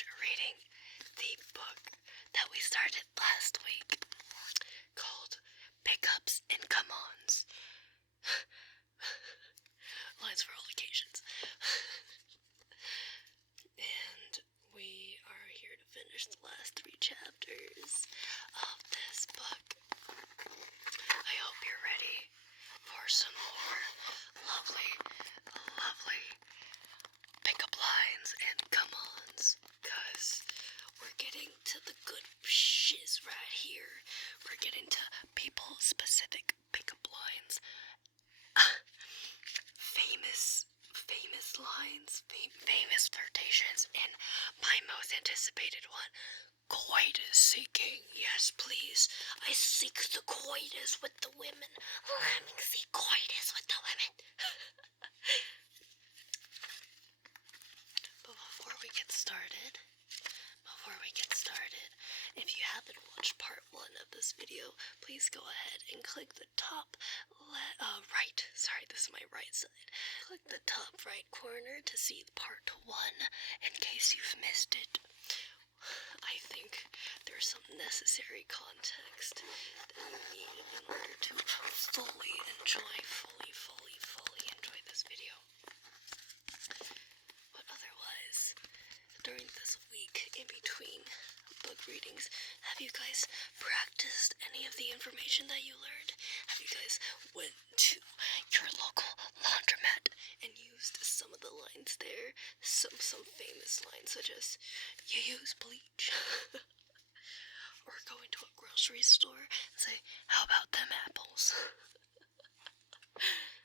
finish reading the book that we started last week called Pickups and Come-ons. Lines for all occasions. And we are here to finish the last 3 chapters of this book. I hope you're ready for some more lovely pickup lines and come-ons, because we're getting to the good shiz right here. We're getting to people-specific pickup lines. Famous lines, famous flirtations, and my most anticipated one, coitus seeking. Yes, please. I seek the coitus with the women. Let me see coitus with the women. But before we get started, if you haven't watched part 1 of this video, please go ahead and click the top right. Sorry, this is my right side. Click the top right corner to see part 1 in case you've missed it. I think there's some necessary context that you need in order to fully enjoy this video. But otherwise, during this week in between book readings, have you guys practiced any of the information that you learned? Have you guys went to your local laundromat and used some of the lines there? Some famous lines such as, you use bleach. Or going to a grocery store and say, how about them apples?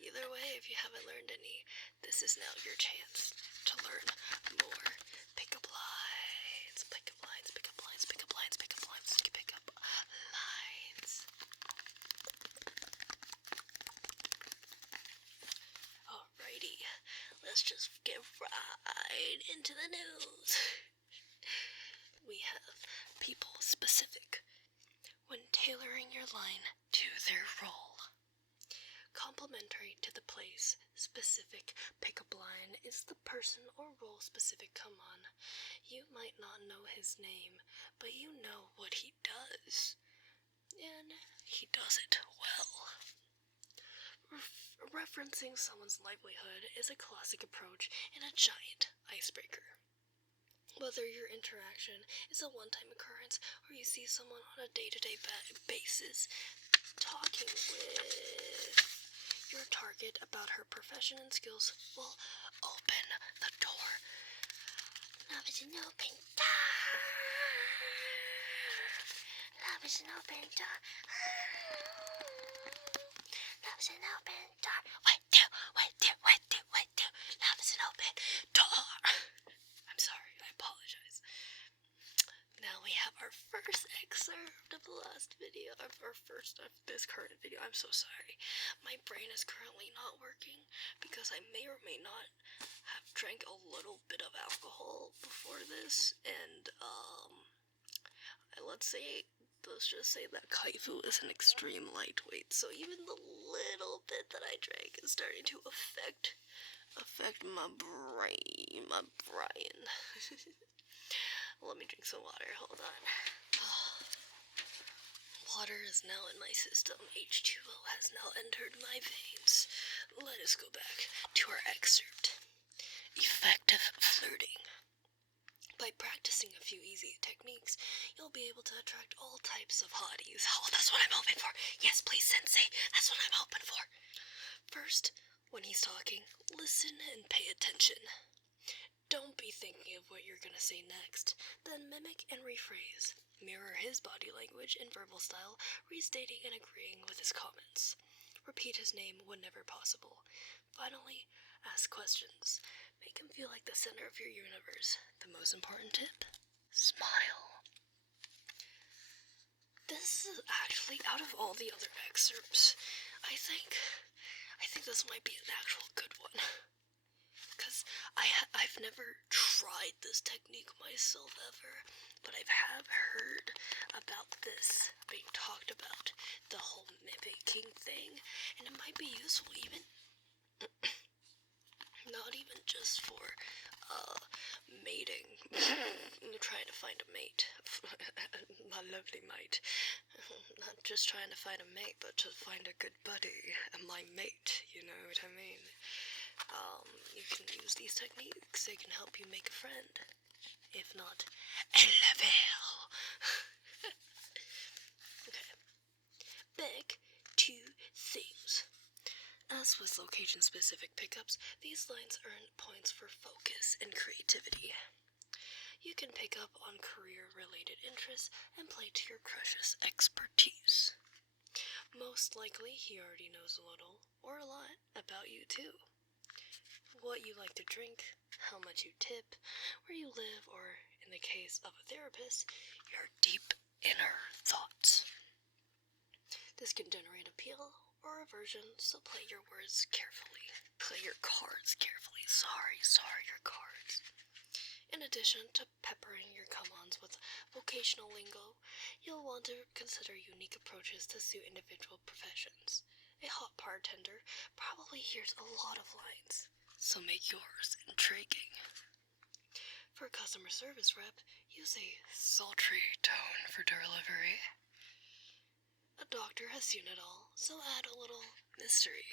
Either way, if you haven't learned any, this is now your chance to learn more pickup lines. Alrighty, let's just get right into the news. We have people specific when tailoring your line to their role. Complementary to the place specific pickup line is the person or role specific come-on. You might not know his name, but you know what he does. And he does it well. Referencing someone's livelihood is a classic approach and a giant icebreaker. Whether your interaction is a one-time occurrence or you see someone on a day-to-day basis, talking with your target about her profession and skills will open the door. Love is an open door. Love is an open door. Love is an open door. Wait, do. Love is an open door. I'm sorry, I apologize. Now we have our first excerpt of the last video, of this current video. I'm so sorry. My brain is currently not working because I may or may not have drank a little bit of alcohol before this, and let's just say that kaifu is an extreme lightweight, so even the little bit that I drank is starting to affect my brain. Let me drink some water, hold on. Water is now in my system. H2O has now entered my veins. Let us go back to our excerpt. Effective flirting. By practicing a few easy techniques, you'll be able to attract all types of hotties. Oh, that's what I'm hoping for. Yes, please, sensei. That's what I'm hoping for. First, when he's talking, listen and pay attention. Don't be thinking of what you're gonna say next. Then mimic and rephrase. Mirror his body language and verbal style, restating and agreeing with his comments. Repeat his name whenever possible. Finally, ask questions. Make him feel like the center of your universe. The most important tip, smile. This is actually, out of all the other excerpts, I think this might be an actual good one. Because I've never tried this technique myself ever, but I have heard about this being talked about, the whole mimicking thing, and it might be useful even, not even just for mating, find a mate. My lovely mate. Not just trying to find a mate, but to find a good buddy. And my mate, you know what I mean? You can use these techniques. They can help you make a friend. If not, a level. Okay. Back to things. As with location-specific pickups, these lines earn points for focus and creativity. You can pick up on career-related interests and play to your crush's expertise. Most likely, he already knows a little, or a lot, about you too. What you like to drink, how much you tip, where you live, or, in the case of a therapist, your deep inner thoughts. This can generate appeal or aversion, so play your words carefully. Play your cards carefully. Sorry, your cards. In addition to peppering your come-ons with vocational lingo, you'll want to consider unique approaches to suit individual professions. A hot bartender probably hears a lot of lines, so make yours intriguing. For a customer service rep, use a sultry tone for delivery. A doctor has seen it all, so add a little mystery.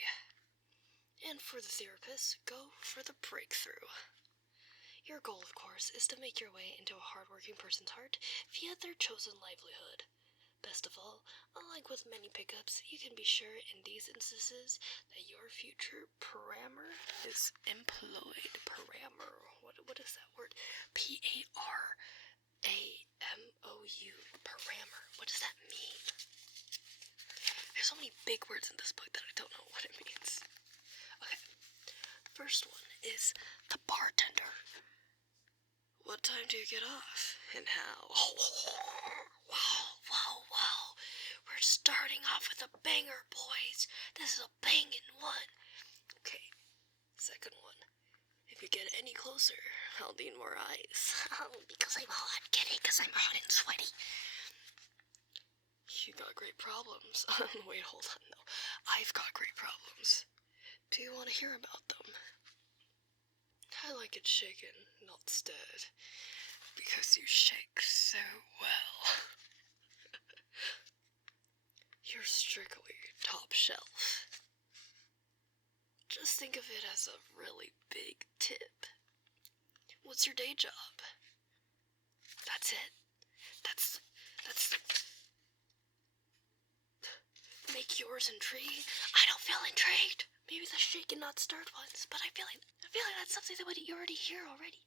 And for the therapist, go for the breakthrough. Your goal, of course, is to make your way into a hardworking person's heart via their chosen livelihood. Best of all, unlike with many pickups, you can be sure in these instances that your future paramour is employed. Paramour. What is that word? P-A-R-A-M-O-U. Paramour. What does that mean? There's so many big words in this book that I don't know what it means. Okay. First one is the bartender. What time do you get off? And how? Wow. We're starting off with a banger, boys. This is a bangin' one. Okay. Second one. If you get any closer, I'll need more ice. Because I'm hot. Get it? Because I'm hot and sweaty. You got great problems. Wait, hold on. No. I've got great problems. Do you want to hear about them? I like it shaken, not stirred. Because you shake so well. You're strictly top shelf. Just think of it as a really big tip. What's your day job? That's it. That's make yours intriguing. I don't feel intrigued. Maybe the shaken not stirred ones, but I feel like that's something that you already hear already.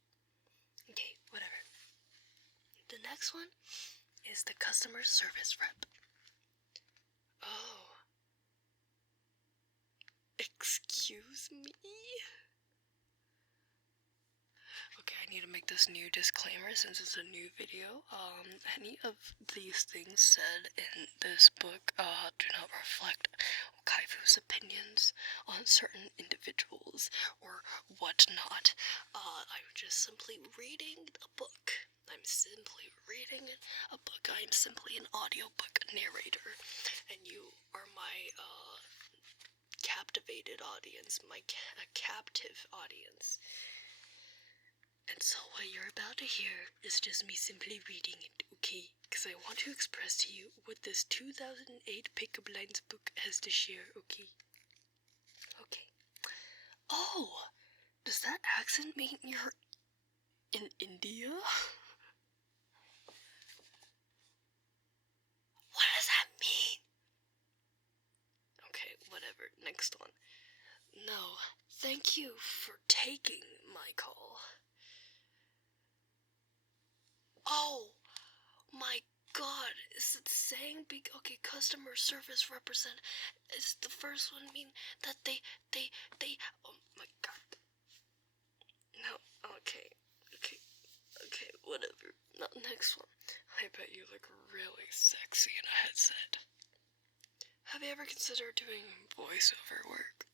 Okay, whatever. The next one is the customer service rep. Oh. Excuse me? Okay, I need to make this new disclaimer since it's a new video. Any of these things said in this book do not reflect Kaifu's opinions on certain individuals or whatnot. I'm just simply reading a book. I'm simply reading a book. I'm simply an audiobook narrator, and you are my captivated audience, my captive audience. And so what you're about to hear is just me simply reading it, okay? Because I want to express to you what this 2008 Pickup Lines book has to share, okay? Okay. Oh! Does that accent mean you're in India? What does that mean? Okay, whatever. Next one. No, thank you for taking my call. Oh my god, is it saying okay, customer service represent, is the first one mean that they, oh my god. No, okay, whatever. Not next one. I bet you look really sexy in a headset. Have you ever considered doing voiceover work?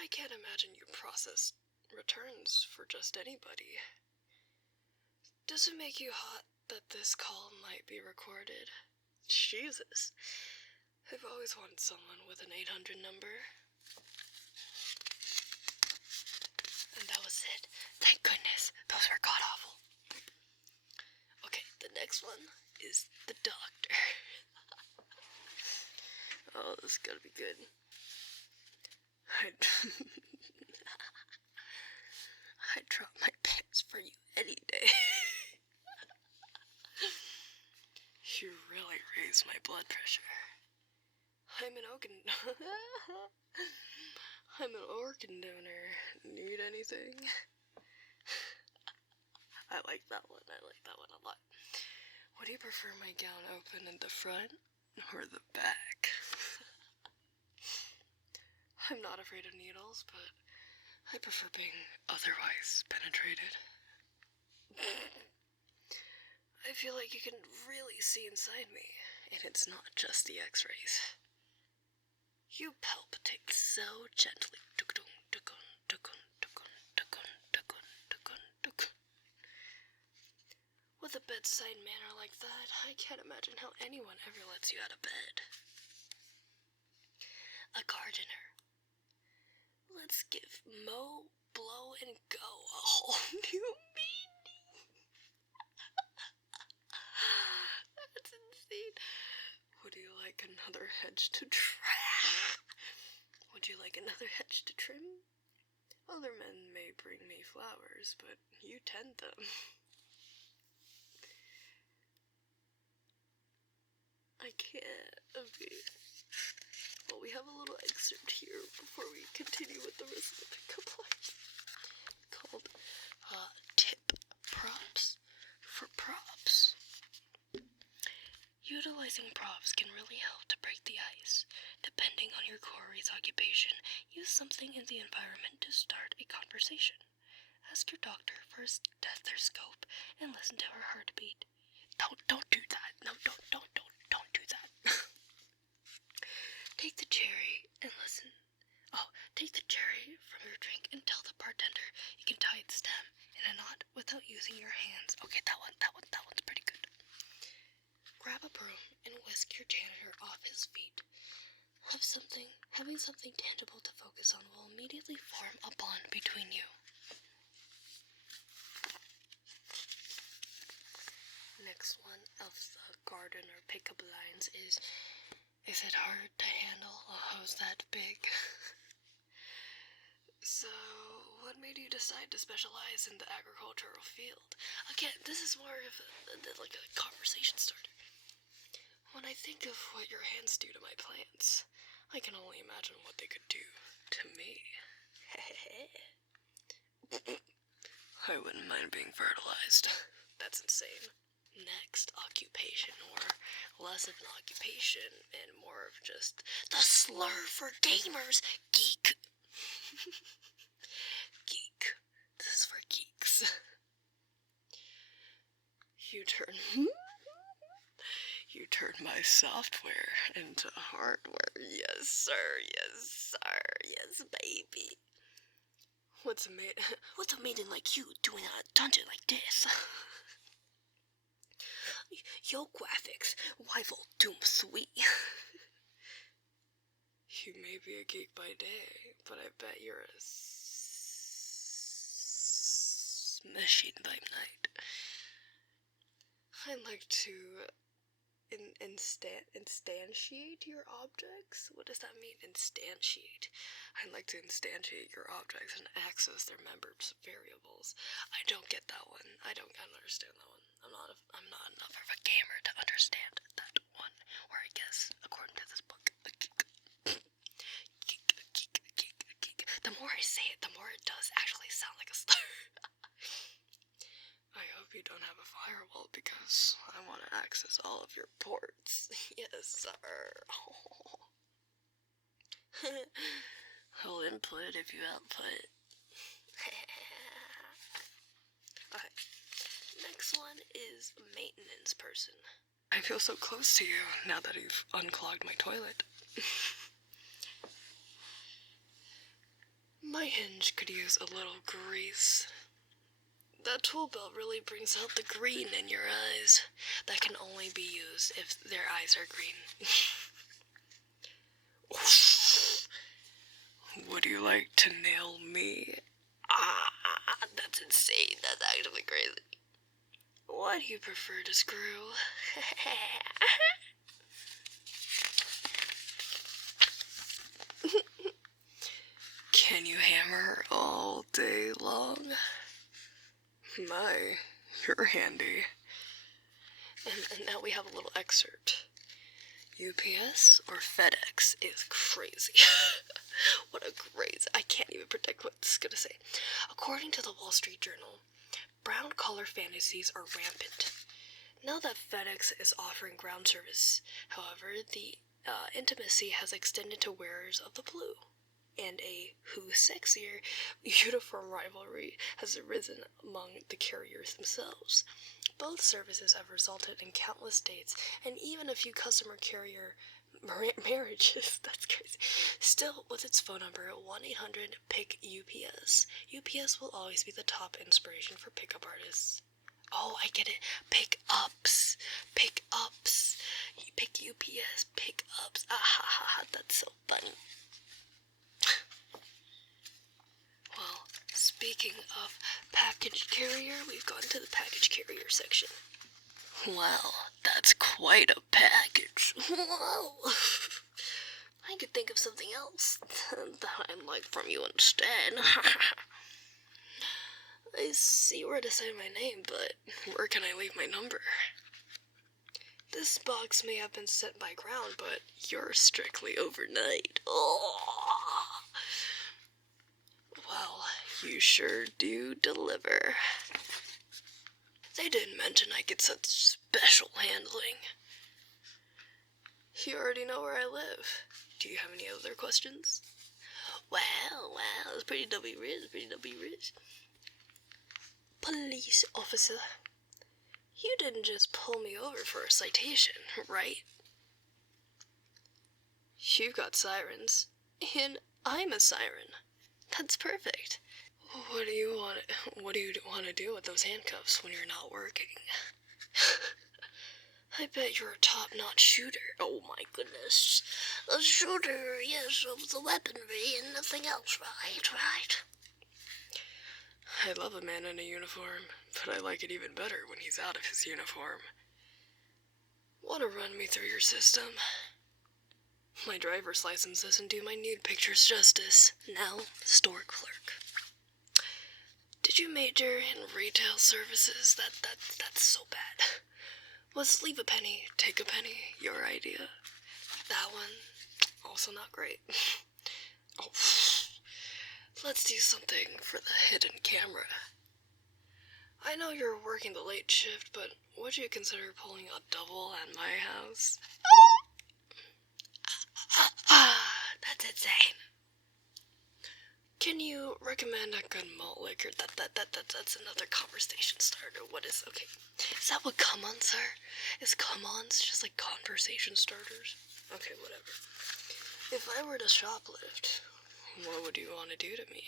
I can't imagine you process returns for just anybody. Does it make you hot that this call might be recorded? Jesus. I've always wanted someone with an 800 number. And that was it. Thank goodness. Those were god-awful. next one is the doctor. Oh, this is gonna be good. I'd drop my pants for you any day. You really raised my blood pressure. I'm an organ donor. Need anything? I like that one. I like that one a lot. Would you prefer my gown open in the front or the back? I'm not afraid of needles, but I prefer being otherwise penetrated. I feel like you can really see inside me, and it's not just the x-rays. You palpitate so gently. With a bedside manner like that, I can't imagine how anyone ever lets you out of bed. A gardener. Let's give mow, blow, and go a whole new meaning. That's insane. Would you like another hedge to trim? Would you like another hedge to trim? Other men may bring me flowers, but you tend them. I can't. Okay. Well, we have a little excerpt here before we continue with the rest of the pickup lines. Called Tip Props for Props. Utilizing props can really help to break the ice. Depending on your quarry's occupation, use something in the environment to start a conversation. Ask your doctor for a stethoscope and listen to her heartbeat. Don't do that. No, don't do that. Take the cherry and listen. Oh, take the cherry from your drink and tell the bartender you can tie its stem in a knot without using your hands. Okay, that one's pretty good. Grab a broom and whisk your janitor off his feet. Having something tangible to focus on will immediately form a bond between you. Next one of the gardener pickup lines is it hard to handle a hose that big? So, what made you decide to specialize in the agricultural field? Again, this is more of like a conversation starter. When I think of what your hands do to my plants, I can only imagine what they could do to me. I wouldn't mind being fertilized. That's insane. Next, occupation, or less of an occupation and more of just the slur for gamers, geek. Geek. This is for geeks. You turn my software into hardware. Yes, sir. Yes, sir. Yes, baby. What's a maiden like you doing a dungeon like this? Yo graphics, rival Doom 3. You may be a geek by day, but I bet you're a machine by night. I like to instantiate your objects? What does that mean, instantiate? I like to instantiate your objects and access their members' variables. I don't get that one. I don't understand that one. I'm not enough of a gamer to understand that one. Or I guess, according to this book, a geek. Geek. The more I say it, the more it does actually sound like a slur. I hope you don't have a firewall because I want to access all of your ports. Yes, sir. I'll input if you output. Okay. Next one is maintenance person. I feel so close to you now that you've unclogged my toilet. My hinge could use a little grease. That tool belt really brings out the green in your eyes. That can only be used if their eyes are green. Would you like to nail me? That's insane. That's actually crazy. What Why do you prefer to screw? Can you hammer all day long? My, you're handy. And now we have a little excerpt. UPS or FedEx is crazy. What a crazy. I can't even predict what this is going to say. According to the Wall Street Journal, brown collar fantasies are rampant. Now that FedEx is offering ground service, however, the intimacy has extended to wearers of the blue, and a who's sexier uniform rivalry has arisen among the carriers themselves. Both services have resulted in countless dates and even a few customer carrier marriages. That's crazy. Still, with its phone number 1-800-PICK-UPS, UPS will always be the top inspiration for pickup artists. Oh, I get it. Pick-ups. Pick-ups. Pick UPS. Pick-ups. Ah, that's so funny. Well, speaking of package carrier, we've gone to the package carrier section. Wow, that's quite a package. Wow. I could think of something else that I'd like from you instead. I see where to say my name, but where can I leave my number? This box may have been sent by ground, but you're strictly overnight. Oh. Well, you sure do deliver. They didn't mention I get such special handling. You already know where I live. Do you have any other questions? Wow, it's pretty rich. Police officer, you didn't just pull me over for a citation, right? You've got sirens, and I'm a siren. That's perfect. What do you want to do with those handcuffs when you're not working? I bet you're a top-notch shooter. Oh my goodness. A shooter, yes, of the weaponry and nothing else, right? I love a man in a uniform, but I like it even better when he's out of his uniform. Want to run me through your system? My driver's license doesn't do my nude pictures justice. Now, store clerk. Did you major in retail services? That's so bad. Was leave a penny, take a penny, your idea? That one, also not great. Oh, let's do something for the hidden camera. I know you're working the late shift, but would you consider pulling a double at my house? That's insane. Can you recommend a good malt liquor? That's another conversation starter. What is, okay, is that what come-ons are? Is come-ons just like conversation starters? Okay, whatever. If I were to shoplift, what would you want to do to me?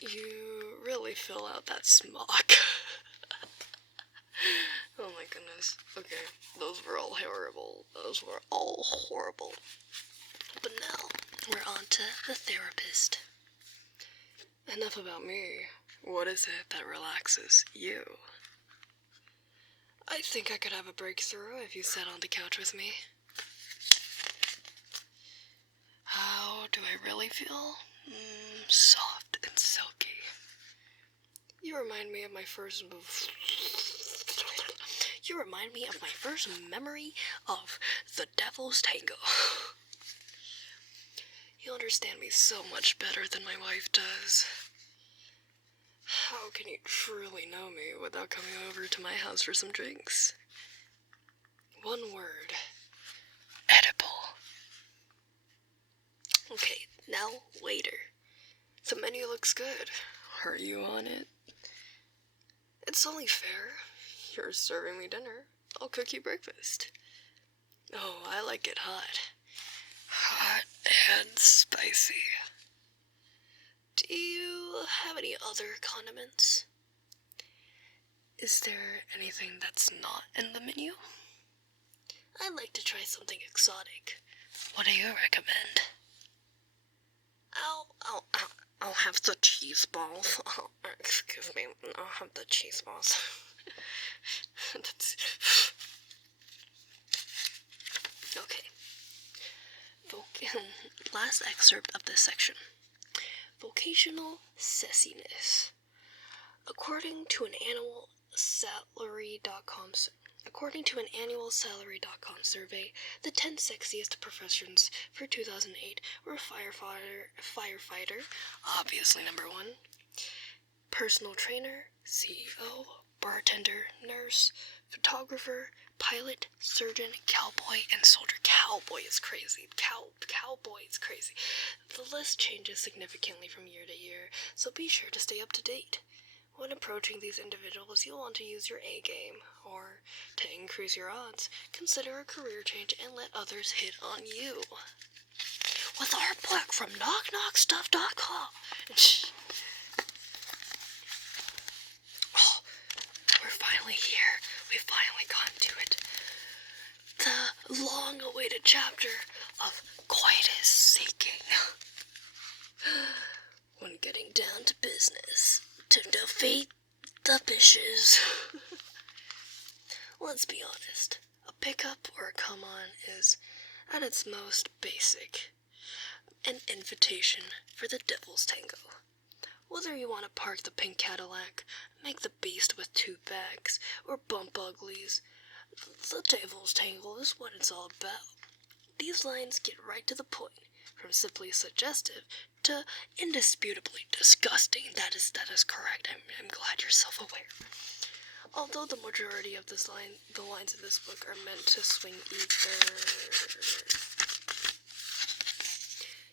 You really fill out that smock. Oh my goodness. Okay, those were all horrible. But now, we're on to the therapist. Enough about me. What is it that relaxes you? I think I could have a breakthrough if you sat on the couch with me. How do I really feel? Soft and silky. You remind me of my first memory of the Devil's Tango. You understand me so much better than my wife does. How can you truly know me without coming over to my house for some drinks? One word. Edible. Okay, now waiter. The menu looks good. Are you on it? It's only fair. You're serving me dinner. I'll cook you breakfast. Oh, I like it hot. Hot and spicy. Do you have any other condiments? Is there anything that's not in the menu? I'd like to try something exotic. What do you recommend? I'll have the cheese balls. Oh, excuse me, I'll have the cheese balls. Okay. Last excerpt of this section. Vocational sessiness. According to an annual salary.com survey, the 10 sexiest professions for 2008 were firefighter, obviously number 1, personal trainer, CEO, bartender, nurse, photographer, pilot, surgeon, cowboy, and soldier. Cowboy is crazy. Cowboy is crazy. The list changes significantly from year to year, so be sure to stay up to date. When approaching these individuals, you'll want to use your A game, or to increase your odds, consider a career change and let others hit on you. With our book from knockknockstuff.com. Oh, we're finally here. We've finally gotten to it. The long-awaited chapter of coitus seeking. When getting down to business, to defeat the bitches. Let's be honest. A pickup or a come-on is, at its most basic, an invitation for the devil's tango. Whether you want to park the pink Cadillac, make the beast with 2 bags, or bump uglies, the devil's tango is what it's all about. These lines get right to the point, from simply suggestive to indisputably disgusting. That is correct. I'm glad you're self-aware. Although the majority of the lines in this book are meant to swing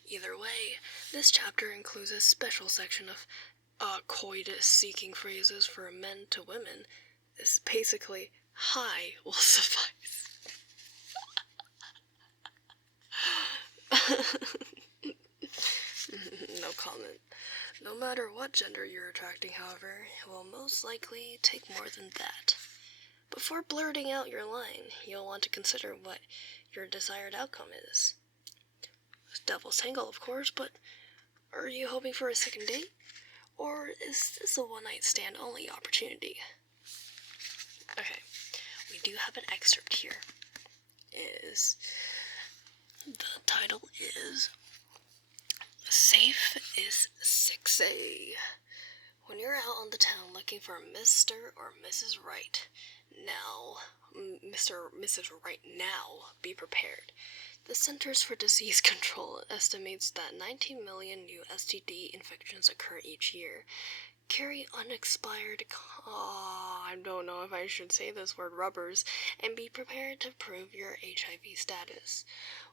either way, this chapter includes a special section of coitus-seeking phrases for men to women. This basically, hi will suffice. No comment. No matter what gender you're attracting, however, it will most likely take more than that. Before blurting out your line, you'll want to consider what your desired outcome is. Devil's tango, of course, but are you hoping for a second date? Or is this a one-night stand only opportunity? Okay, we do have an excerpt here. The title is Safe is Sexy. When you're out on the town looking for Mr. or Mrs. Right now, be prepared. The Centers for Disease Control estimates that 19 million new STD infections occur each year. Carry unexpired, I don't know if I should say this word, rubbers, and be prepared to prove your HIV status.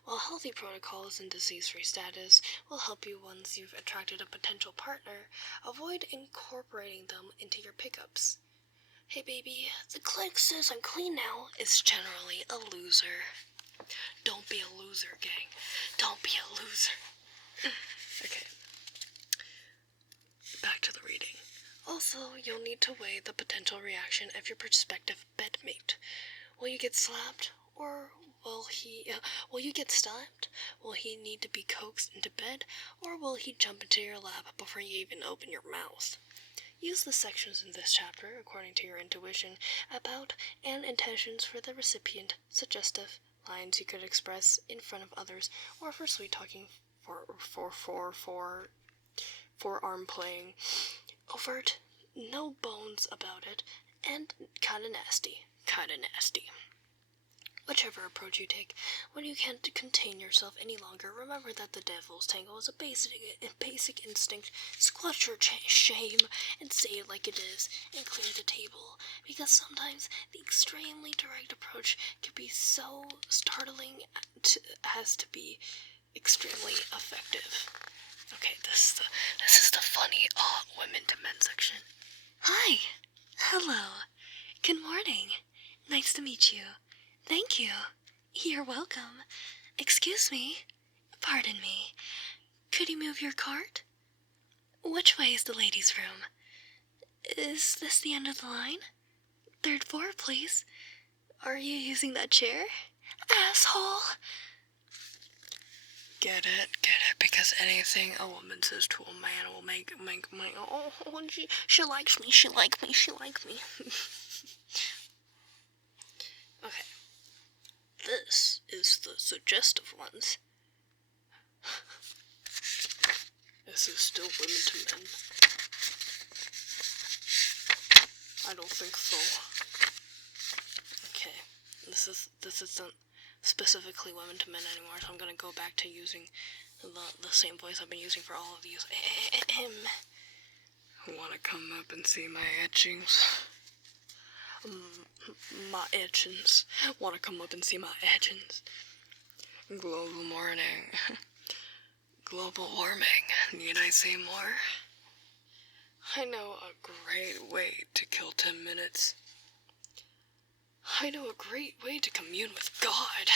While healthy protocols and disease-free status will help you once you've attracted a potential partner, avoid incorporating them into your pickups. Hey baby, the clinic says I'm clean now is generally a loser. Don't be a loser, gang. Don't be a loser. Okay. Back to the reading. Also, you'll need to weigh the potential reaction of your prospective bedmate. Will you get slapped, or will you get slapped? Will he need to be coaxed into bed, or will he jump into your lap before you even open your mouth? Use the sections in this chapter according to your intuition about and intentions for the recipient, suggestive lines you could express in front of others, or for sweet talking, for arm playing. Overt, no bones about it, and kinda nasty. Whichever approach you take, when you can't contain yourself any longer, remember that the devil's tango is a basic instinct. Squash your shame and say it like it is, and clear the table, because sometimes the extremely direct approach can be so startling as to be extremely effective. Okay, this is the funny women to men section. Hi. Hello. Good morning. Nice to meet you. Thank you. You're welcome. Excuse me. Pardon me. Could you move your cart? Which way is the ladies' room? Is this the end of the line? 3rd floor, please. Are you using that chair? Asshole! Get it, because anything a woman says to a man will make she likes me. this is the suggestive ones. This is still women to men. I don't think so. Okay, this isn't specifically women to men anymore, so I'm gonna go back to using the same voice I've been using for all of these. Wanna come up and see my etchings? My etchings. Wanna come up and see my etchings? Global morning. Global warming. Need I say more? I know a great way to kill 10 minutes. I know a great way to commune with God.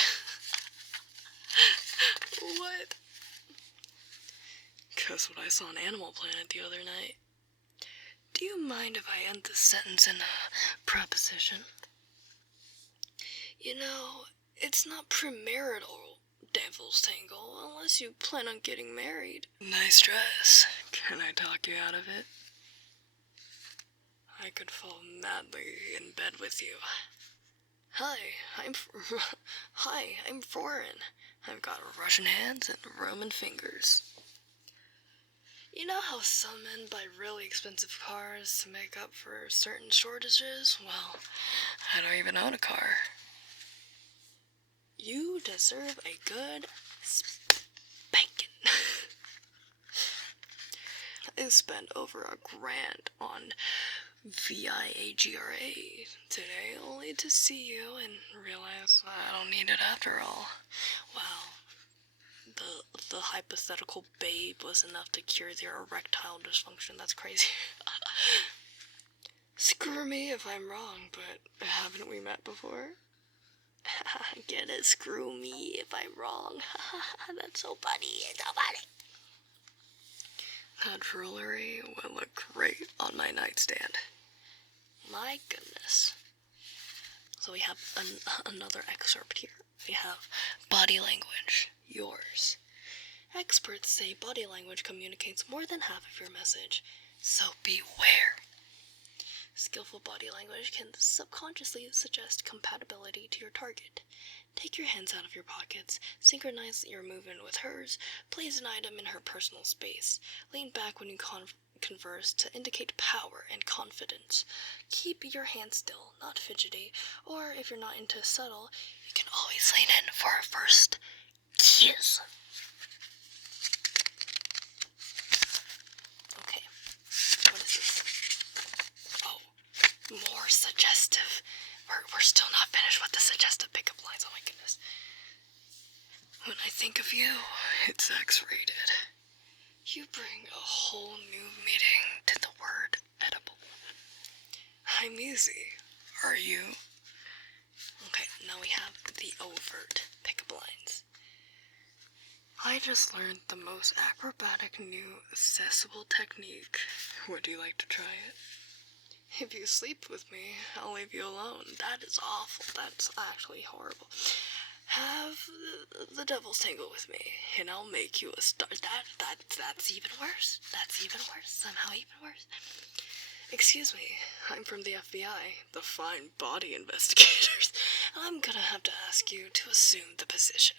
What? Guess what I saw on Animal Planet the other night? Do you mind if I end this sentence in a preposition? You know, it's not premarital devil's tangle unless you plan on getting married. Nice dress. Can I talk you out of it? I could fall madly in bed with you. Hi, I'm foreign. I've got Russian hands and Roman fingers. You know how some men buy really expensive cars to make up for certain shortages? Well, I don't even own a car. You deserve a good spanking. I spent over $1,000 on Viagra today, only to see you and realize I don't need it after all. Wow. The hypothetical babe was enough to cure their erectile dysfunction. That's crazy. Screw me if I'm wrong, but haven't we met before? Get it? Screw me if I'm wrong. That's so funny. It's so funny. That jewelry would look great on my nightstand. My goodness. So we have another excerpt here. We have body language. Yours. Experts say body language communicates more than half of your message, so beware. Skillful body language can subconsciously suggest compatibility to your target. Take your hands out of your pockets, synchronize your movement with hers, place an item in her personal space, lean back when you converse to indicate power and confidence. Keep your hands still, not fidgety, or if you're not into subtle, you can always lean in for a first kiss. Okay, what is this? Oh, more suggestive. We're still not finished with the suggestive pickup lines, oh my goodness. When I think of you, it's X-rated. You bring a whole new meaning to the word edible. I'm easy. Are you? Okay, now we have the overt pickup lines. I just learned the most acrobatic new accessible technique. Would you like to try it? If you sleep with me, I'll leave you alone. That is awful. That's actually horrible. Have the devil's tangle with me, and I'll make you a star. That's even worse. That's even worse. Somehow even worse. Excuse me, I'm from the FBI, the Fine Body Investigators. I'm gonna have to ask you to assume the position.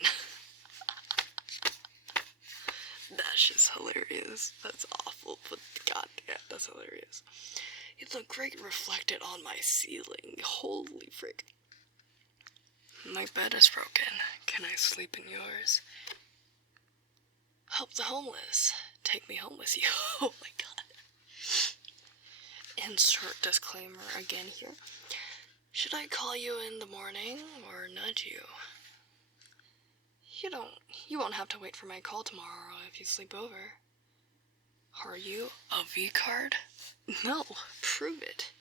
That's just hilarious. That's awful, but goddamn, that's hilarious. You look great reflected on my ceiling. Holy frick. My bed is broken. Can I sleep in yours? Help the homeless. Take me home with you. Oh my god. Insert disclaimer again here. Should I call you in the morning or nudge you? You won't have to wait for my call tomorrow if you sleep over. Are you a V-card? No, prove it.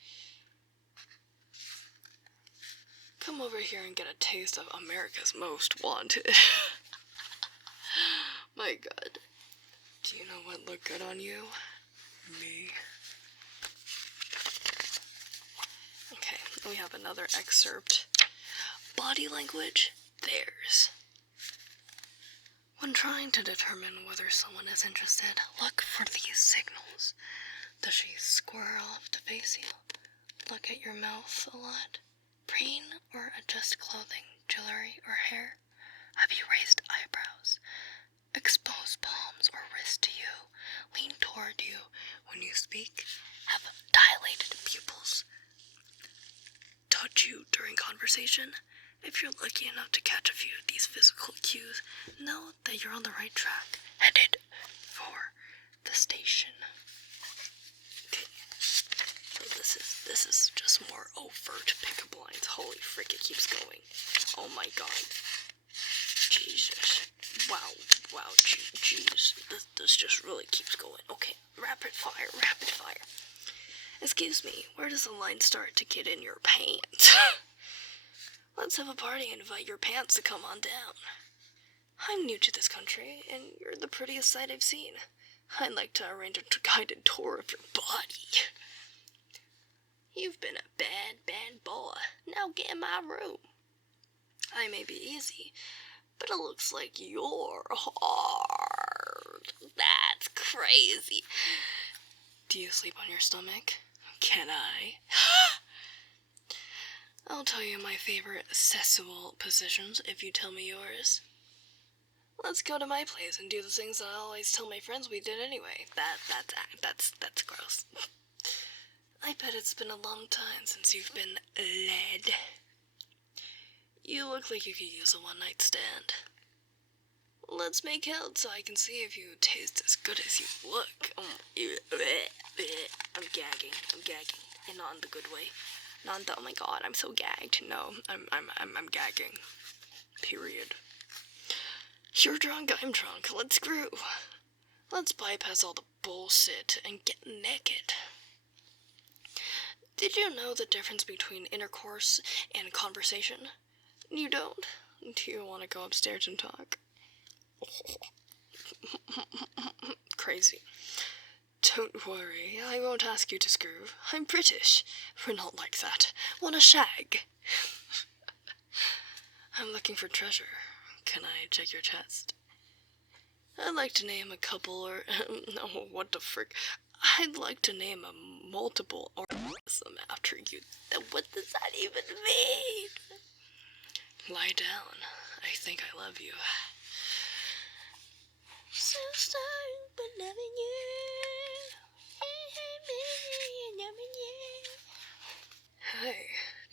Come over here and get a taste of America's Most Wanted. My god. Do you know what looked good on you? Me. Okay, we have another excerpt. Body language, theirs. When trying to determine whether someone is interested, look for these signals. Does she square off to face you? Look at your mouth a lot? Preen or adjust clothing jewelry, or hair? Have you raised eyebrows? Exposed palms or wrists to you? Lean toward you when you speak? Have dilated pupils? Touch you during conversation? If you're lucky enough to catch a few of these physical cues, know that you're on the right track, headed for the station. This is just more overt pickup lines. Holy frick, it keeps going. Oh my god. Jesus. Wow, jeez. This just really keeps going. Okay, rapid fire. Excuse me, where does the line start to get in your pants? Let's have a party and invite your pants to come on down. I'm new to this country, and you're the prettiest sight I've seen. I'd like to arrange a guided tour of your body. You've been a bad boy. Now get in my room. I may be easy, but it looks like you're hard. That's crazy. Do you sleep on your stomach? Can I? I'll tell you my favorite sexual positions if you tell me yours. Let's go to my place and do the things that I always tell my friends we did anyway. That's gross. I bet it's been a long time since you've been led. You look like you could use a one-night stand. Let's make out so I can see if you taste as good as you look. I'm gagging, and not in the good way. Not in the, oh my god, I'm so gagged. No, I'm gagging. Period. You're drunk, I'm drunk. Let's groove. Let's bypass all the bullshit and get naked. Did you know the difference between intercourse and conversation? You don't? Do you want to go upstairs and talk? Crazy. Don't worry, I won't ask you to screw. I'm British. We're not like that. Want a shag? I'm looking for treasure. Can I check your chest? I'd like to name a couple or... no, what the frick? I'd like to name a multiple orgasm after you. What does that even mean? Lie down. I think I love you. So sorry, but loving you. Hi,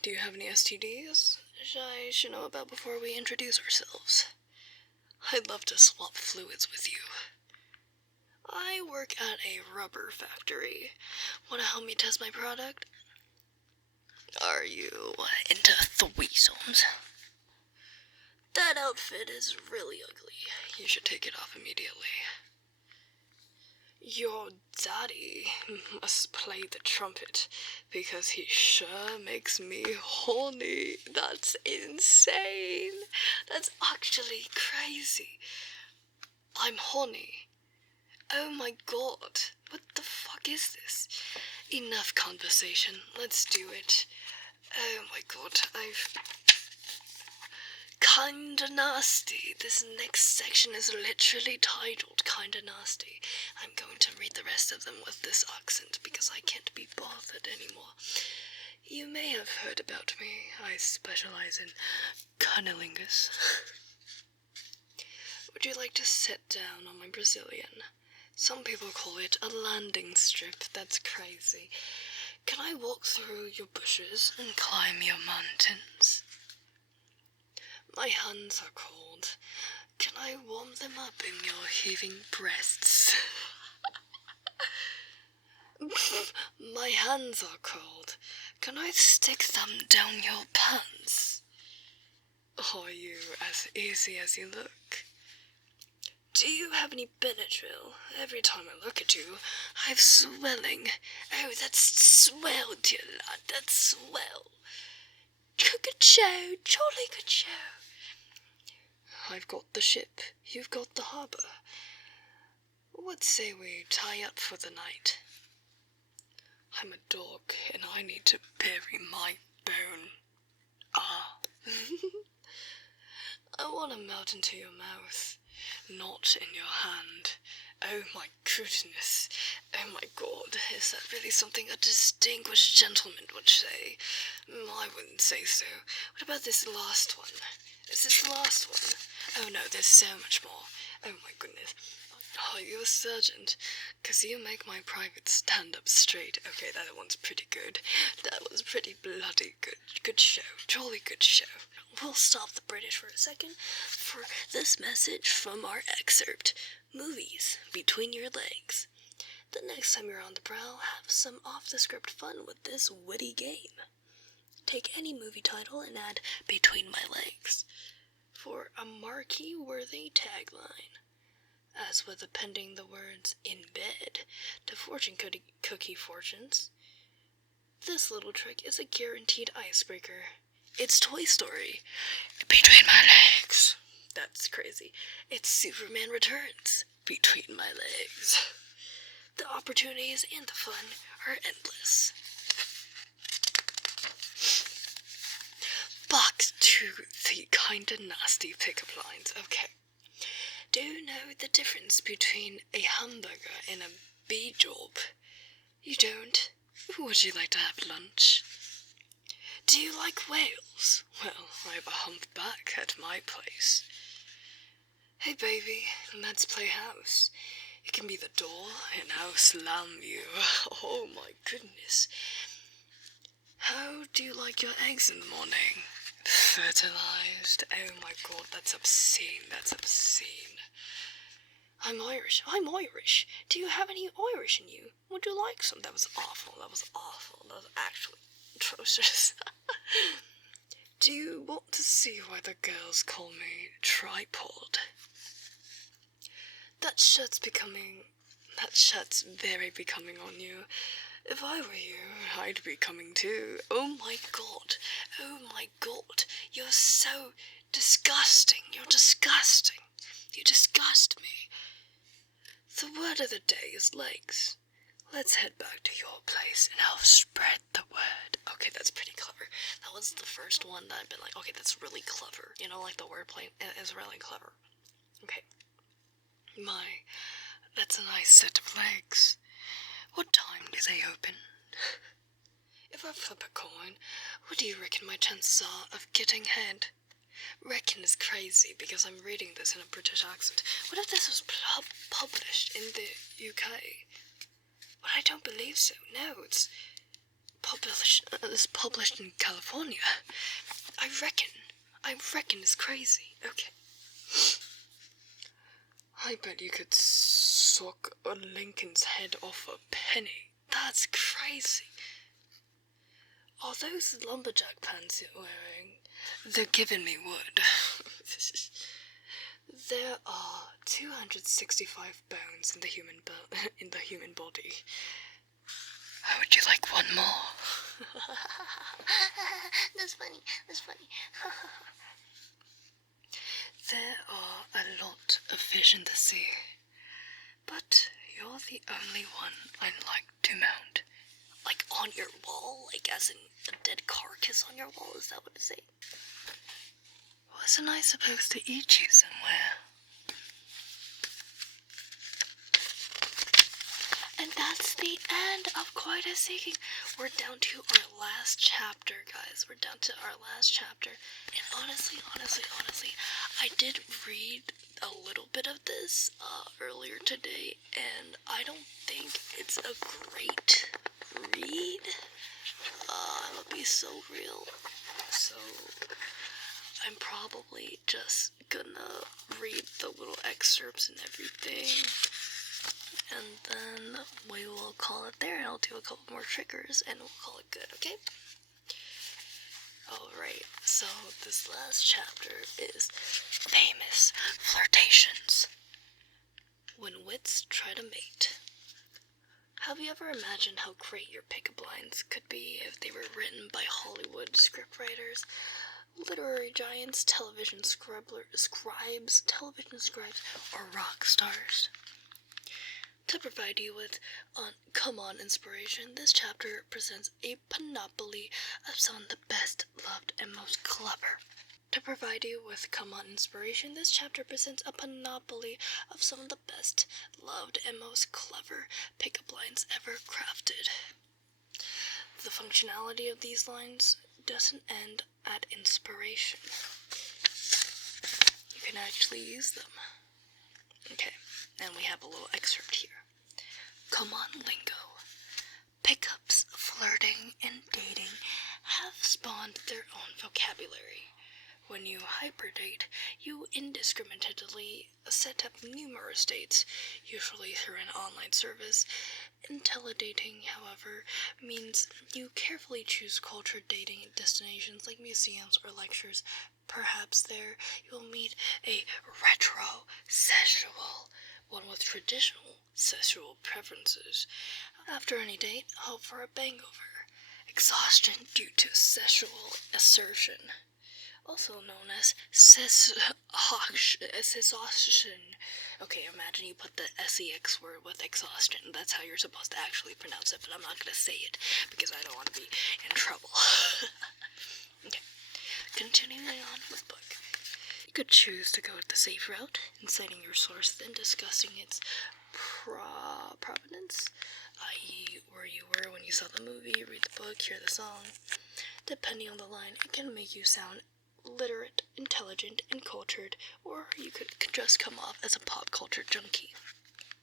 do you have any STDs I should know about before we introduce ourselves? I'd love to swap fluids with you. I work at a rubber factory. Want to help me test my product? Are you into threesomes? That outfit is really ugly. You should take it off immediately. Your daddy must play the trumpet because he sure makes me horny. That's insane. That's actually crazy. I'm horny. Oh my god. What the fuck is this? Enough conversation. Let's do it. Oh my god. Kinda nasty. This next section is literally titled Kinda Nasty. I'm going to read the rest of them with this accent because I can't be bothered anymore. You may have heard about me. I specialize in cunnilingus. Would you like to sit down on my Brazilian? Some people call it a landing strip. That's crazy. Can I walk through your bushes and climb your mountains? My hands are cold. Can I warm them up in your heaving breasts? My hands are cold. Can I stick them down your pants? Are you as easy as you look? Do you have any Benadryl? Every time I look at you, I've swelling. Oh, that's swell, dear lad, that's swell. Good show, jolly good show. I've got the ship, you've got the harbour. What say we tie up for the night? I'm a dog, and I need to bury my bone. Ah. I want to melt into your mouth, not in your hand. Oh my goodness. Oh my god, is that really something a distinguished gentleman would say? I wouldn't say so. What about this last one? Is this the last one? Oh no, there's so much more. Oh my goodness. Oh, you're a surgeon, 'cause you make my private stand up straight. Okay, that one's pretty good. That was pretty bloody good. Good show. Jolly good show. We'll stop the British for a second for this message from our excerpt. Movies between your legs. The next time you're on the prowl, have some off-the-script fun with this witty game. Take any movie title and add between my legs for a marquee-worthy tagline. As with appending the words in bed to fortune cookie fortunes, this little trick is a guaranteed icebreaker. It's Toy Story. Between my legs. That's crazy. It's Superman Returns. Between my legs. The opportunities and the fun are endless. Back to the kinda nasty pickup lines. Okay. Do you know the difference between a hamburger and a bee job? You don't? Would you like to have lunch? Do you like whales? Well, I have a humpback at my place. Hey baby, let's play house. It can be the door and I'll slam you. Oh my goodness. How do you like your eggs in the morning? Fertilized. Oh my god, that's obscene. That's obscene. I'm Irish. Do you have any Irish in you? Would you like some? That was awful. That was actually atrocious. Do you want to see why the girls call me tripod? That shirt's very becoming on you. If I were you, I'd be coming too. Oh my god. You're so disgusting. You're disgusting. You disgust me. The word of the day is legs. Let's head back to your place and I'll spread the word. Okay, that's pretty clever. That was the first one that I've been like, okay, that's really clever. You know, like the wordplay is really clever. Okay. That's a nice set of legs. What time do they open? If I flip a coin, what do you reckon my chances are of getting head? Reckon is crazy because I'm reading this in a British accent. What if this was published in the UK? But I don't believe so. No, it's published in California. I reckon is crazy. Okay. I bet you could suck a Lincoln's head off a penny. That's crazy. Are those lumberjack pants you're wearing? They're giving me wood. There are 265 bones in the human body. How would you like one more? That's funny. There are a lot of fish in the sea, but you're the only one I'd like to mount. Like on your wall? Like as in a dead carcass on your wall? Is that what it's saying? Wasn't I supposed to eat you somewhere? And that's the end of Quite a Seeking. We're down to our last chapter, guys. We're down to our last chapter. And honestly, I did read a little bit of this earlier today, and I don't think it's a great read. I'm gonna be so real. So I'm probably just gonna read the little excerpts and everything, and then we will call it there, and I'll do a couple more triggers, and we'll call it good, okay? Alright, so this last chapter is famous flirtations. When wits try to mate. Have you ever imagined how great your pickup lines could be if they were written by Hollywood scriptwriters, literary giants, television scribes, or rock stars? To provide you with come-on inspiration, this chapter presents a panoply of some of the best loved and most clever. To provide you with come-on inspiration, this chapter presents a panoply of some of the best loved and most clever pickup lines ever crafted. The functionality of these lines doesn't end at inspiration. can actually use them. Okay, and we have a little excerpt here. Come on, lingo. Pickups, flirting, and dating have spawned their own vocabulary. When you hyperdate, you indiscriminately set up numerous dates, usually through an online service. Intellidating, however, means you carefully choose cultured dating destinations like museums or lectures. Perhaps there you'll meet a retro-sexual, one with traditional sexual preferences. After any date, hope for a bangover. Exhaustion due to sexual assertion, also known as exhaustion. Okay, imagine you put the sex word with exhaustion. That's how you're supposed to actually pronounce it, but I'm not going to say it because I don't want to be in trouble. Okay, continuing on with the book. You could choose to go the safe route, inciting your source, then discussing its provenance, i.e. where you were when you saw the movie, read the book, hear the song. Depending on the line, it can make you sound literate, intelligent, and cultured, or you could just come off as a pop culture junkie.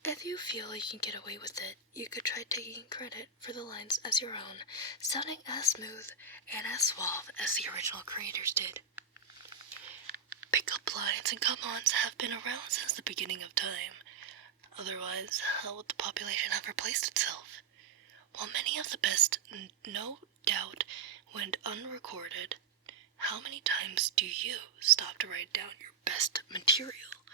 If you feel you can get away with it, you could try taking credit for the lines as your own, sounding as smooth and as suave as the original creators did. Pickup lines and come-ons have been around since the beginning of time. Otherwise, how would the population have replaced itself? While many of the best, no doubt, went unrecorded, how many times do you stop to write down your best material?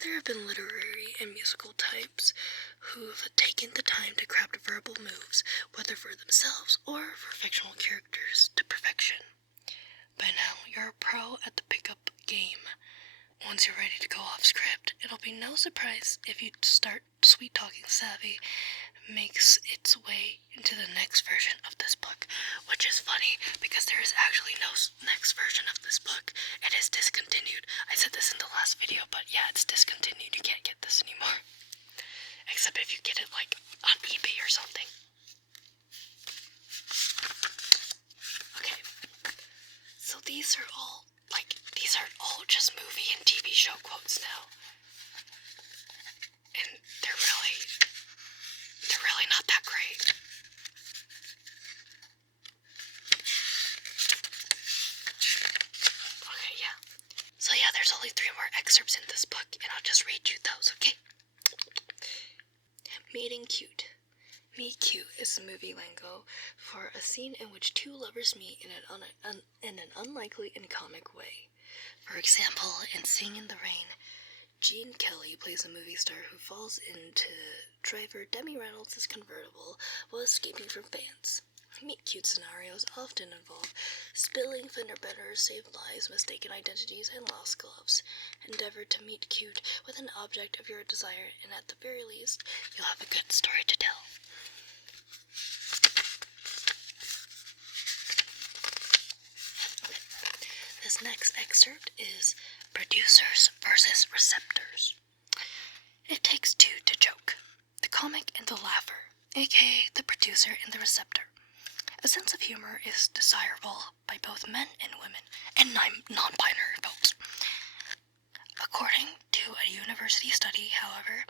There have been literary and musical types who've taken the time to craft verbal moves, whether for themselves or for fictional characters, to perfection. By now, you're a pro at the pickup game. Once you're ready to go off script, it'll be no surprise if you start sweet-talking savvy makes its way into the next version of this book, which is funny because there is actually no next version of this book. It is discontinued. I said this in the last video, but yeah, it's discontinued. You can't get this anymore. Except if you get it like on eBay or something. Okay. So these are all just movie and TV show quotes now. And they're really not that great. Okay, yeah. So yeah, there's only 3 more excerpts in this book, and I'll just read you those, okay? Meeting cute. Meet cute is the movie lingo for a scene in which 2 lovers meet in an unlikely and comic way. For example, in Sing in the Rain, Gene Kelly plays a movie star who falls into driver Demi Reynolds' convertible while escaping from fans. Meet-cute scenarios often involve spilling fender benders, saved lives, mistaken identities, and lost gloves. Endeavor to meet cute with an object of your desire, and at the very least, you'll have a good story to tell. This next excerpt is Producers versus Receptors. It takes 2 to joke, the comic and the laugher, aka the producer and the receptor. A sense of humor is desirable by both men and women, and non-binary folks. According to a university study, however,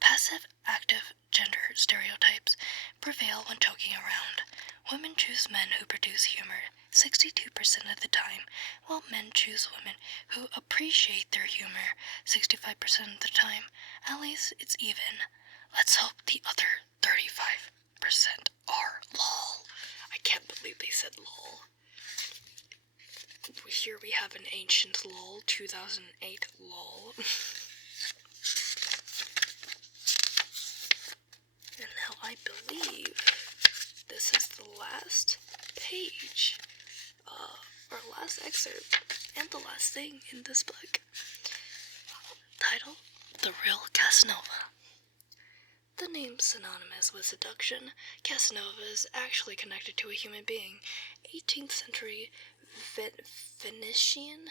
passive-active gender stereotypes prevail when joking around. Women choose men who produce humor 62% of the time, while men choose women who appreciate their humor 65% of the time. At least it's even. Let's hope the other 35% are lol. I can't believe they said lol. Here we have an ancient lol, 2008 lol. And now I believe this is the last page, or last excerpt, and the last thing in this book. Title, The Real Casanova. The name's synonymous with seduction. Casanova is actually connected to a human being. 18th century Venetian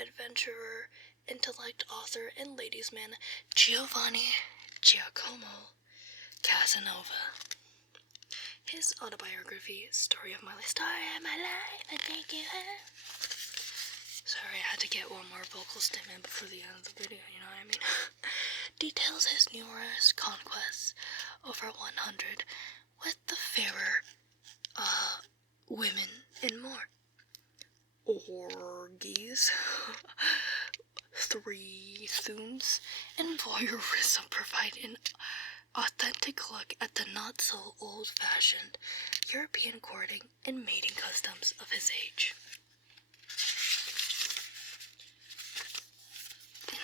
adventurer, intellect, author, and ladies' man Giovanni Giacomo Casanova. His autobiography, Story of My Life, I take you home. Sorry, I had to get one more vocal statement before the end of the video, you know what I mean? Details his numerous conquests, over 100, with the fairer, women and more. Orgies, threesomes, and voyeurism provide an authentic look at the not-so-old-fashioned European courting and mating customs of his age.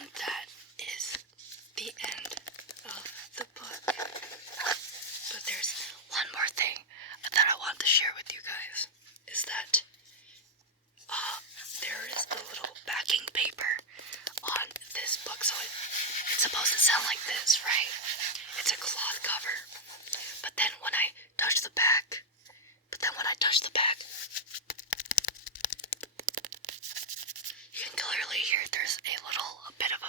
And that is the end of the book. But there's one more thing that I want to share with you guys, is that there is a little backing paper on this book, so it's supposed to sound like this, right? It's a cloth cover, but then when I touch the back, you can clearly hear there's a bit of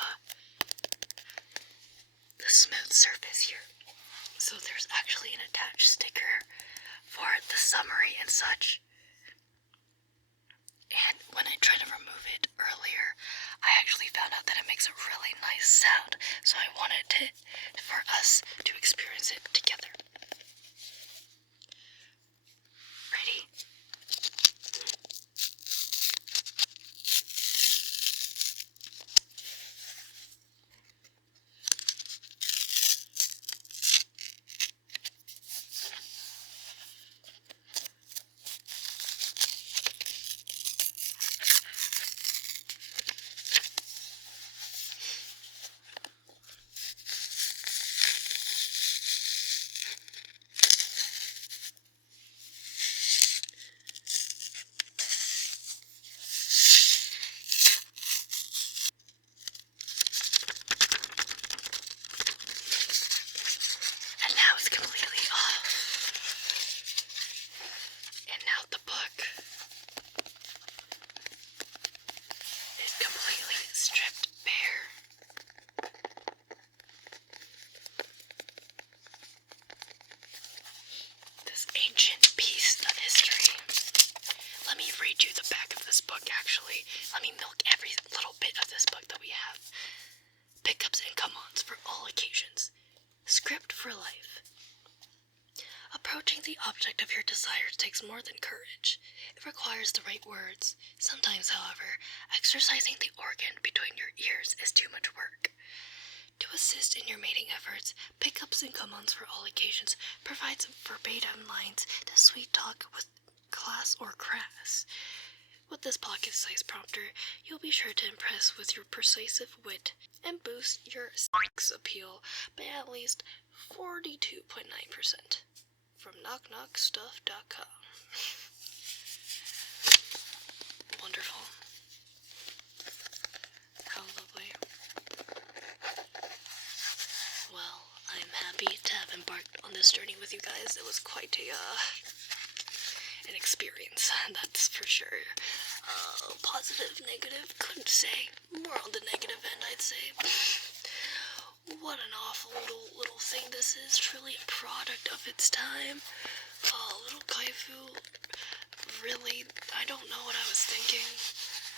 the smooth surface here. So there's actually an attached sticker for the summary and such. And when I tried to remove it earlier, I actually found out that it makes a really nice sound. So I wanted for us to experience it together. Ready? And now it's completely off. And now the book is completely stripped bare. This ancient piece of history. Let me read you the back of this book, actually. Let me milk every little bit of this book that we have. Pickups and come-ons for all occasions. Script for life. Approaching the object of your desires takes more than courage. It requires the right words. Sometimes, however, exercising the organ between your ears is too much work. To assist in your mating efforts, Pickups and Come-ons for All Occasions provides verbatim lines to sweet talk with class or crass. With this pocket-sized prompter, you'll be sure to impress with your persuasive wit and boost your sex appeal by at least 42.9%. From knockknockstuff.com. Wonderful. How lovely. Well, I'm happy to have embarked on this journey with you guys. It was quite an experience, that's for sure. Positive, negative, couldn't say. More on the negative end, I'd say. What an awful little thing this is. Truly a product of its time. Little Kaifu, really, I don't know what I was thinking.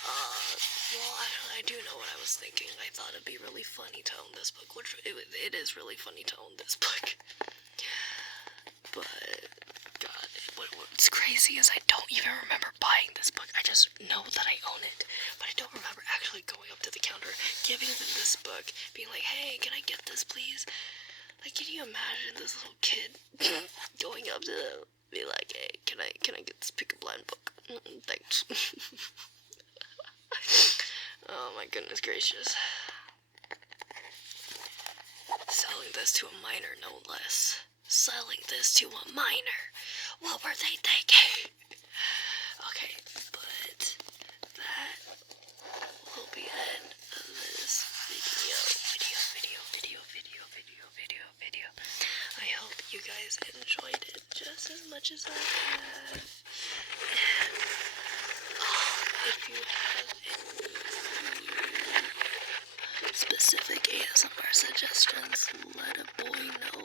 Well, I do know what I was thinking. I thought it'd be really funny to own this book, which it is really funny to own this book. But, God, what's crazy is I don't even remember buying this book. I just know that I own it, but I don't remember actually going up to the counter, giving them this book, being like, hey, can I get this, please? Like, can you imagine this little kid going up to them, be like, hey, can I get this pick a blind book? Thanks. Oh my goodness gracious. Selling this to a minor, no less. Selling this to a minor. What were they thinking? Okay, but that will be the end of this video. I hope you guys enjoyed it just as much as I have. And if you have any specific ASMR suggestions, let a boy know.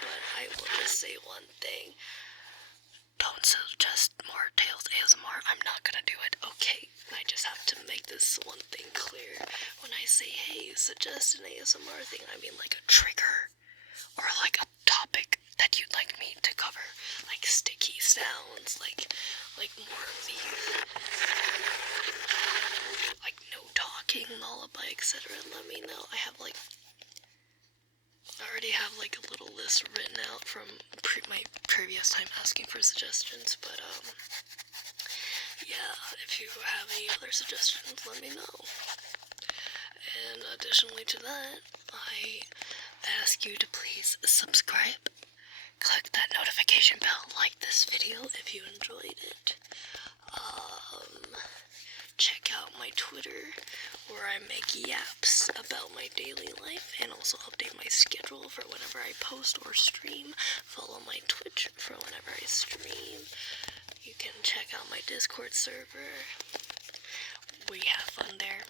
But I will just say one thing. suggest more Tales ASMR, I'm not gonna do it. Okay, I just have to make this one thing clear. When I say, hey, suggest an ASMR thing, I mean like a trigger or like a topic that you'd like me to cover, like sticky sounds, like more of these, like no talking, lullaby, etc. Let me know. I already have like a little list written out from my previous time asking for suggestions, but yeah, if you have any other suggestions, let me know. And additionally to that, I ask you to please subscribe, click that notification bell, like this video if you enjoyed it. Check out my Twitter, where I make yaps about my daily life and also update my schedule for whenever I post or stream. Follow my Twitch for whenever I stream. You can check out my Discord server. We have fun there,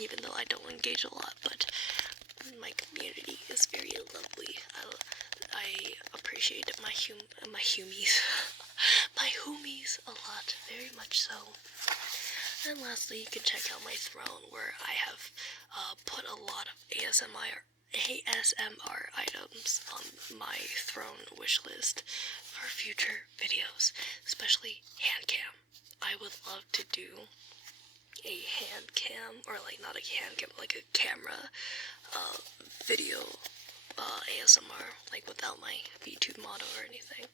even though I don't engage a lot, but my community is very lovely. I appreciate my homies my homies a lot, very much so. And lastly, you can check out my throne, where I have put a lot of ASMR items on my throne wish list for future videos, especially hand cam. I would love to do a hand cam, or like not a hand cam, like a camera video ASMR, like without my VTube model or anything.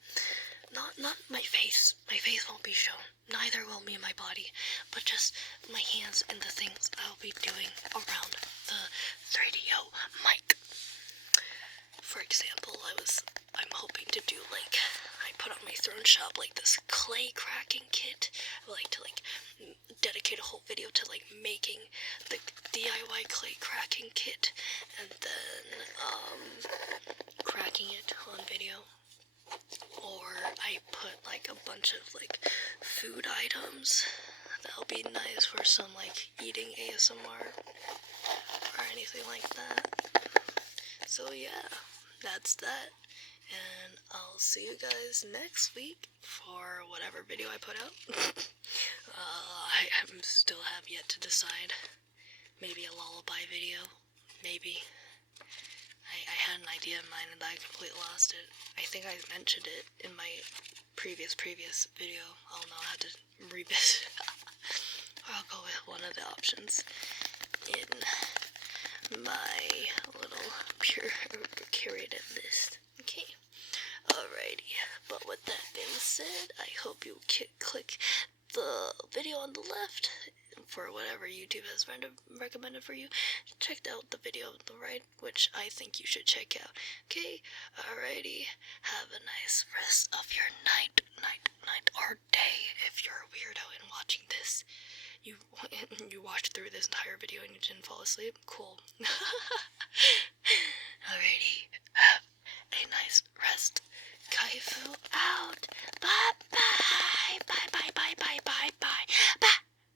Not my face. My face won't be shown. Neither will me and my body, but just my hands and the things I'll be doing around the 3DO mic. For example, I'm hoping to do like, I put on my throne shop like this clay cracking kit. I would like to dedicate a whole video to making the DIY clay cracking kit and then cracking it on video. Or I put a bunch of food items. That'll be nice for some eating ASMR or anything like that. So yeah, that's that. And I'll see you guys next week for whatever video I put out. I still have yet to decide. Maybe a lullaby video. Maybe. I had an idea in mind and I completely lost it. I think I mentioned it in my previous video. I'll now have to revisit. Or I'll go with one of the options in my little curated list. Okay. Alrighty. But with that being said, I hope you click the video on the left for whatever YouTube has recommended for you. Check out the video on the right, which I think you should check out. Okay? Alrighty. Have a nice rest of your night, or day if you're a weirdo and watching this. You watched through this entire video and you didn't fall asleep? Cool. Alrighty. Have a nice rest. Kaifu out. Bye bye. Bye bye bye bye bye bye bye.